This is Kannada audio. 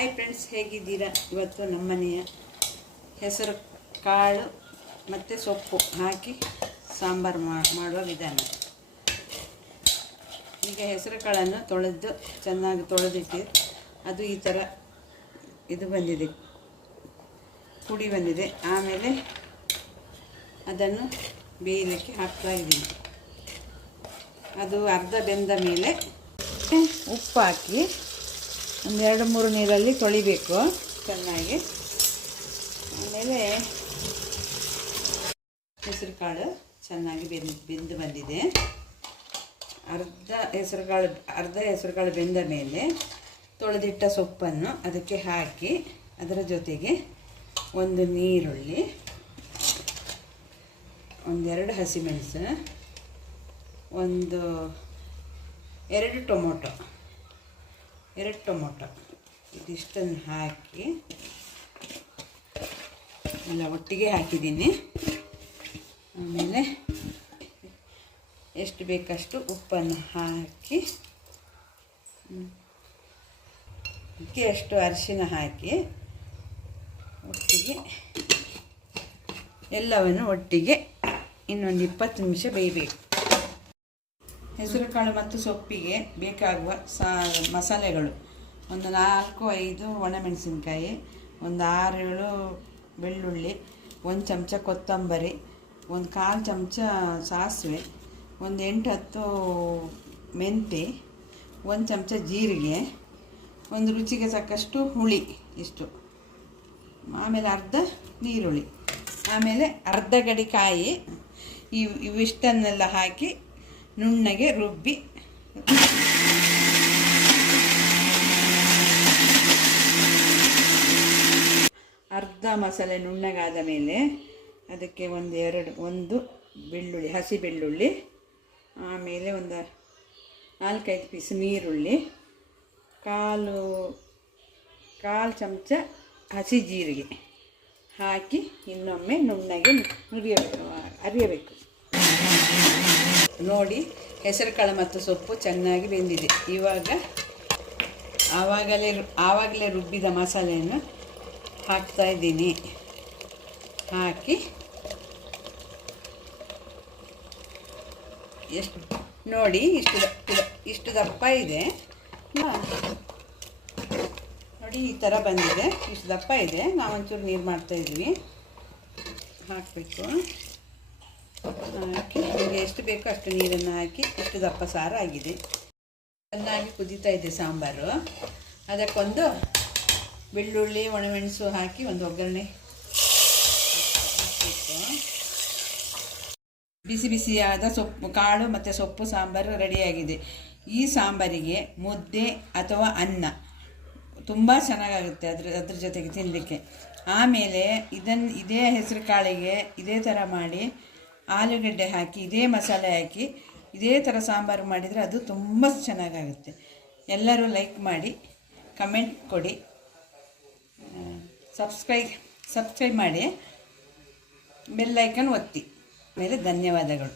ಹಾಯ್ ಫ್ರೆಂಡ್ಸ್ ಹೇಗಿದ್ದೀರಾ? ಇವತ್ತು ನಮ್ಮನೆಯ ಹೆಸರು ಕಾಳು ಮತ್ತು ಸೊಪ್ಪು ಹಾಕಿ ಸಾಂಬಾರು ಮಾಡುವ ವಿಧಾನ. ಈಗ ಹೆಸರು ಕಾಳನ್ನು ತೊಳೆದು, ಚೆನ್ನಾಗಿ ತೊಳೆದಿಟ್ಟು ಅದು ಈ ಥರ ಇದು ಬಂದಿದೆ, ಪುಡಿ ಬಂದಿದೆ. ಆಮೇಲೆ ಅದನ್ನು ಬೇಯಲಿಕ್ಕೆ ಹಾಕ್ತಾ ಇದ್ದೀನಿ. ಅದು ಅರ್ಧ ಬೆಂದ ಮೇಲೆ ಉಪ್ಪು ಹಾಕಿ ಒಂದು ಎರಡು ಮೂರು ನೀರಲ್ಲಿ ತೊಳಿಬೇಕು ಚೆನ್ನಾಗಿ. ಆಮೇಲೆ ಹೆಸರು ಕಾಳು ಚೆನ್ನಾಗಿ ಬೆಂದು ಬೆಂದು ಬಂದಿದೆ. ಅರ್ಧ ಹೆಸರು ಕಾಳು, ಅರ್ಧ ಹೆಸರು ಕಾಳು ಬೆಂದ ಮೇಲೆ ತೊಳೆದಿಟ್ಟ ಸೊಪ್ಪನ್ನು ಅದಕ್ಕೆ ಹಾಕಿ ಅದರ ಜೊತೆಗೆ ಒಂದು ನೀರುಳ್ಳಿ, ಒಂದೆರಡು ಹಸಿಮೆಣಸು, ಒಂದು ಎರಡು ಟೊಮೊಟೊ. ಎರಡು ಟೊಮೊಟೊ. ಇದಿಷ್ಟನ್ನು ಹಾಕಿ ಎಲ್ಲ ಒಟ್ಟಿಗೆ ಹಾಕಿದ್ದೀನಿ. ಆಮೇಲೆ ಎಷ್ಟು ಬೇಕಷ್ಟು ಉಪ್ಪನ್ನು ಹಾಕಿ ಅಕ್ಕಿ ಅಷ್ಟು ಅರಿಶಿನ ಹಾಕಿ ಒಟ್ಟಿಗೆ ಎಲ್ಲವನ್ನು ಒಟ್ಟಿಗೆ ಇನ್ನೊಂದು ಇಪ್ಪತ್ತು ನಿಮಿಷ ಬೇಯಬೇಕು. ಹೆಸರುಕಾಳು ಮತ್ತು ಸೊಪ್ಪಿಗೆ ಬೇಕಾಗುವ ಮಸಾಲೆಗಳು. ಒಂದು ನಾಲ್ಕು, ಐದು ಒಣಮೆಣಸಿನ್ಕಾಯಿ, ಒಂದು ಆರು ಏಳು ಬೆಳ್ಳುಳ್ಳಿ, ಒಂದು ಚಮಚ ಕೊತ್ತಂಬರಿ, ಒಂದು ಕಾಲು ಚಮಚ ಸಾಸಿವೆ, ಒಂದು ಎಂಟು, ಹತ್ತು ಮೆಂತೆ ಒಂದು ಚಮಚ ಜೀರಿಗೆ, ಒಂದು ರುಚಿಗೆ ಸಾಕಷ್ಟು ಹುಳಿ ಇಷ್ಟು. ಆಮೇಲೆ ಅರ್ಧ ನೀರುಳ್ಳಿ ಆಮೇಲೆ ಅರ್ಧ ಗಡಿ ಕಾಯಿ ಇವು ಇವಿಷ್ಟನ್ನೆಲ್ಲ ಹಾಕಿ ನುಣ್ಣಗೆ ರುಬ್ಬಿ. ಅರ್ಧ ಮಸಾಲೆ ನುಣ್ಣಗಾದ ಮೇಲೆ ಅದಕ್ಕೆ ಒಂದು ಎರಡು, ಒಂದು ಬೆಳ್ಳುಳ್ಳಿ, ಹಸಿ ಬೆಳ್ಳುಳ್ಳಿ, ಆಮೇಲೆ ಒಂದು ನಾಲ್ಕೈದು ಪೀಸ್ ನೀರುಳ್ಳಿ ಕಾಲು ಕಾಲು ಚಮಚ ಹಸಿ ಜೀರಿಗೆ ಹಾಕಿ ಇನ್ನೊಮ್ಮೆ ನುಣ್ಣಗೆ ನುರಿಯಬೇಕು, ಅರಿಯಬೇಕು. ನೋಡಿ ಹೆಸರುಕಾಳು ಮತ್ತು ಸೊಪ್ಪು ಚೆನ್ನಾಗಿ ಬೆಂದಿದೆ. ಇವಾಗ ಆವಾಗಲೇ ಆವಾಗಲೇ ರುಬ್ಬಿದ ಮಸಾಲೆಯನ್ನು ಹಾಕ್ತಾ ಇದ್ದೀನಿ. ಹಾಕಿ ಎಷ್ಟು ನೋಡಿ, ಇಷ್ಟು ಇಷ್ಟು ದಪ್ಪ ಇದೆ. ನೋಡಿ, ಈ ಥರ ಬಂದಿದೆ. ಇಷ್ಟು ದಪ್ಪ ಇದೆ. ನಾವೊಂಚೂರು ನೀರು ಮಾಡ್ತಾಯಿದ್ವಿ ಹಾಕಬೇಕು ಹಾಕಿ, ನಿಮಗೆ ಎಷ್ಟು ಬೇಕೋ ಅಷ್ಟು ನೀರನ್ನು ಹಾಕಿ, ಇಷ್ಟು ದಪ್ಪ ಸಾರು ಆಗಿದೆ. ಚೆನ್ನಾಗಿ ಕುದೀತಾ ಇದೆ ಸಾಂಬಾರು. ಅದಕ್ಕೊಂದು ಬೆಳ್ಳುಳ್ಳಿ, ಒಣಮೆಣಸು ಹಾಕಿ ಒಂದು ಒಗ್ಗರಣೆ. ಬಿಸಿ ಬಿಸಿಯಾದ ಸೊಪ್ಪು, ಕಾಳು ಮತ್ತು ಸೊಪ್ಪು, ಸಾಂಬಾರು ರೆಡಿಯಾಗಿದೆ. ಈ ಸಾಂಬಾರಿಗೆ ಮುದ್ದೆ ಅಥವಾ ಅನ್ನ ತುಂಬ ಚೆನ್ನಾಗಾಗುತ್ತೆ ಅದ್ರ ಅದ್ರ ಜೊತೆಗೆ ತಿನ್ನಲಿಕ್ಕೆ ಆಮೇಲೆ ಇದನ್ನು ಇದೇ ಹೆಸರು ಕಾಳಿಗೆ ಇದೇ ಥರ ಮಾಡಿ ಆಲೂಗಡ್ಡೆ ಹಾಕಿ, ಇದೇ ಮಸಾಲೆ ಹಾಕಿ, ಇದೇ ಥರ ಸಾಂಬಾರು ಮಾಡಿದರೆ ಅದು ತುಂಬ ಚೆನ್ನಾಗಾಗುತ್ತೆ. ಎಲ್ಲರೂ ಲೈಕ್ ಮಾಡಿ ಕಮೆಂಟ್ ಕೊಡಿ. ಸಬ್ಸ್ಕ್ರೈಬ್ ಸಬ್ಸ್ಕ್ರೈಬ್ ಮಾಡಿ. ಬೆಲ್ಲೈಕನ್ ಒತ್ತಿ. ಮೇಲೆ ಧನ್ಯವಾದಗಳು.